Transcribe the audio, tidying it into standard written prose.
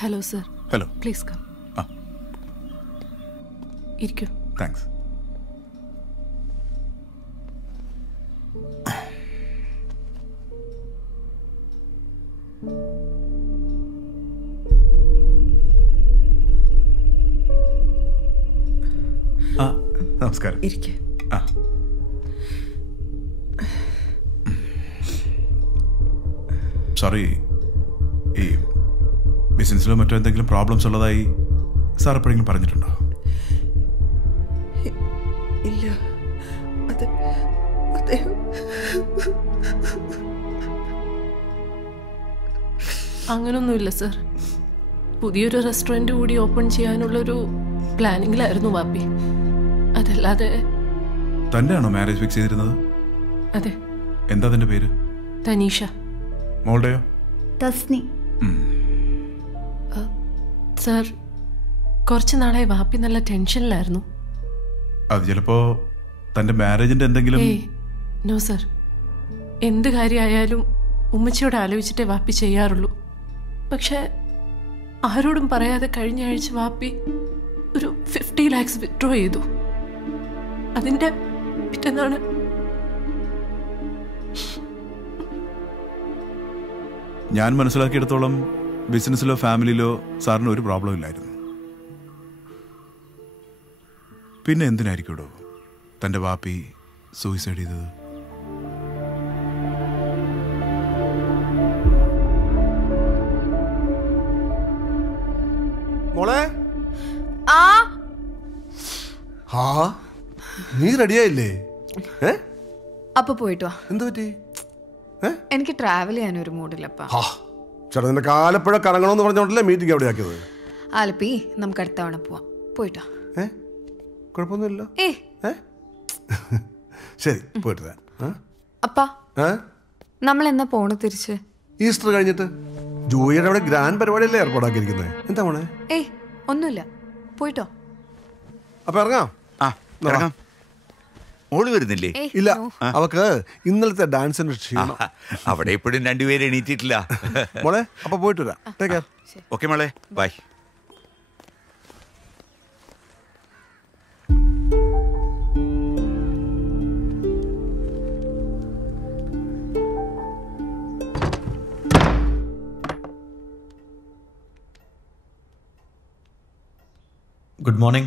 Hello, sir. Hello. Please come. ഇരിക്കൂ. Thanks. നമസ്കാരം. ഇരിക്കൂ. സോറി, ഈ ബിസിനസ്സിലോ മറ്റോ എന്തെങ്കിലും പ്രോബ്ലംസ് ഉള്ളതായി സാർ എപ്പോഴെങ്കിലും പറഞ്ഞിട്ടുണ്ടോ? ഇല്ല. അങ്ങനൊന്നുമില്ല സർ. പുതിയൊരു റെസ്റ്റോറൻറ്റ് കൂടി ഓപ്പൺ ചെയ്യാനുള്ളൊരു പ്ലാനിങ്ങിലായിരുന്നു വാപ്പി. അതല്ലാതെ. തന്നെയാണോ മാരേജ് ഫിക്സ് ചെയ്തിരുന്നത്? അതെ. എന്താ അതിന്റെ പേര്? തനീഷ. മോളുടെയോ? തസ്നി. സർ, കുറച്ച് നാളായി വാപ്പി നല്ല ടെൻഷനിലായിരുന്നു. അത് ചിലപ്പോ തന്റെ മാരേജിന്റെ എന്തെങ്കിലും. നോ സർ, എന്ത് കാര്യമായാലും ഉമ്മച്ചിയോട് ആലോചിച്ചിട്ടേ വാപ്പി ചെയ്യാറുള്ളൂ. പക്ഷെ ആരോടും പറയാതെ കഴിഞ്ഞ ആഴ്ച വാപ്പി ഒരു 50 lakhs വിത്ഡ്രോ ചെയ്തു. അതിന്റെ പിറ്റേന്നാണ്. ഞാൻ മനസ്സിലാക്കിയെടുത്തോളം ബിസിനസ്സിലോ ഫാമിലിയിലോ സാറിന് ഒരു പ്രോബ്ലം ഇല്ലായിരുന്നു. പിന്നെ എന്തിനായിരിക്കുമോ തന്റെ വാപ്പി സൂയിസൈഡ് ചെയ്തത്? മോളെ, നീ റെഡിയായില്ലേ? അപ്പൊ പോയിട്ട് വാ. എന്ത് പറ്റി? എനിക്ക് ട്രാവൽ ചെയ്യാനൊരു മൂഡില്ലപ്പാ. ചേട്ടാ, നിന്റെ ആലപ്പുഴ കറങ്ങണമെന്ന് പറഞ്ഞോണ്ടല്ലേ മീറ്റിംഗ് എവിടെ ആക്കിയത്? ആലപ്പി, നമുക്ക് അടുത്ത തവണ പോവാം. പോയിട്ടോ. കുഴപ്പമൊന്നുമില്ല. ശരി, പോയിട്ട് വരാം. അപ്പാ, നമ്മൾ എന്നാ പോണ തിരിച്ച്? ഈസ്റ്റർ കഴിഞ്ഞിട്ട്. ജൂയിയുടെ അവിടെ ഗ്രാൻഡ് പരിപാടിയല്ലേ ഏർപ്പാടാക്കിയിരിക്കുന്നത്. എന്താ പോണേ? ഒന്നുമില്ല, പോയിട്ടോ. അപ്പൊ ഇറങ്ങാം. മോള് വരുന്നില്ലേ? ഇല്ല, അവക്ക് ഇന്നലത്തെ ഡാൻസിന് ക്ഷീണം. അവിടെ എപ്പോഴും രണ്ടുപേരും എണീറ്റിട്ടില്ല. മോളെ, അപ്പൊ പോയിട്ട് വരാം. Take care. ഓക്കെ മോളെ, ബൈ. Good morning.